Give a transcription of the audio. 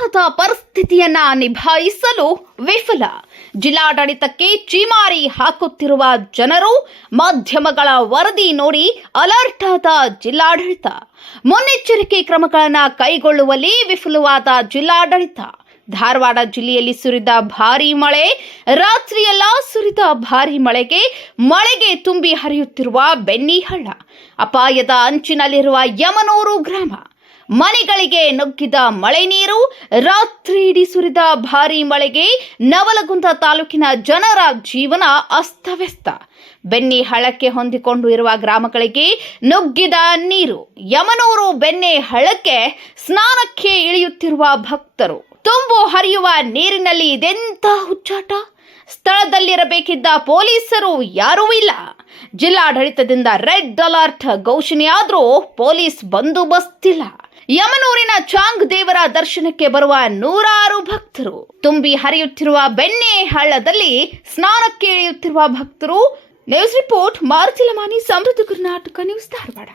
ಪ್ರವಾಹದ ಪರಿಸ್ಥಿತಿಯನ್ನ ನಿಭಾಯಿಸಲು ವಿಫಲ. ಜಿಲ್ಲಾಡಳಿತಕ್ಕೆ ಚೀಮಾರಿ ಹಾಕುತ್ತಿರುವ ಜನರು. ಮಾಧ್ಯಮಗಳ ವರದಿ ನೋಡಿ ಅಲರ್ಟ್ ಆದ ಜಿಲ್ಲಾಡಳಿತ. ಮುನ್ನೆಚ್ಚರಿಕೆ ಕ್ರಮಗಳನ್ನು ಕೈಗೊಳ್ಳುವಲ್ಲಿ ವಿಫಲವಾದ ಜಿಲ್ಲಾಡಳಿತ. ಧಾರವಾಡ ಜಿಲ್ಲೆಯಲ್ಲಿ ಸುರಿದ ಭಾರೀ ಮಳೆ. ರಾತ್ರಿಯೆಲ್ಲ ಸುರಿದ ಭಾರೀ ಮಳೆಗೆ ತುಂಬಿ ಹರಿಯುತ್ತಿರುವ ಬೆಣ್ಣಿಹಳ್ಳ. ಅಪಾಯದ ಅಂಚಿನಲ್ಲಿರುವ ಯಮನೂರು ಗ್ರಾಮ. ಮನೆಗಳಿಗೆ ನುಗ್ಗಿದ ಮಳೆ ನೀರು. ರಾತ್ರಿ ಇಡೀ ಸುರಿದ ಭಾರೀ ಮಳೆಗೆ ನವಲಗುಂದ ತಾಲೂಕಿನ ಜನರ ಜೀವನ ಅಸ್ತವ್ಯಸ್ತ. ಬೆಣ್ಣಿಹಳ್ಳಕ್ಕೆ ಹೊಂದಿಕೊಂಡು ಇರುವ ಗ್ರಾಮಗಳಿಗೆ ನುಗ್ಗಿದ ನೀರು. ಯಮನೂರು ಬೆಣ್ಣೆಹಳ್ಳಕ್ಕೆ ಸ್ನಾನಕ್ಕೆ ಇಳಿಯುತ್ತಿರುವ ಭಕ್ತರು. ತುಂಬು ಹರಿಯುವ ನೀರಿನಲ್ಲಿ ಇದೆಂಥ ಹುಚ್ಚಾಟ. ಸ್ಥಳದಲ್ಲಿರಬೇಕಿದ್ದ ಪೊಲೀಸರು ಯಾರೂ ಇಲ್ಲ. ಜಿಲ್ಲಾಡಳಿತದಿಂದ ರೆಡ್ ಅಲರ್ಟ್ ಘೋಷಣೆಯಾದರೂ ಪೊಲೀಸ್ ಬಂದೋಬಸ್ತಿಲ್ಲ. ಯಮನೂರಿನ ಚಾಂಗ್ ದೇವರ ದರ್ಶನಕ್ಕೆ ಬರುವ ನೂರಾರು ಭಕ್ತರು. ತುಂಬಿ ಹರಿಯುತ್ತಿರುವ ಬೆಣ್ಣೆಹಳ್ಳದಲ್ಲಿ ಸ್ನಾನಕ್ಕೆ ಇಳಿಯುತ್ತಿರುವ ಭಕ್ತರು. ನ್ಯೂಸ್ ರಿಪೋರ್ಟ್ ಮಾರುತಿ ಲಮಾನಿ, ಸಮೃದ್ಧ ಕರ್ನಾಟಕ ನ್ಯೂಸ್, ಧಾರವಾಡ.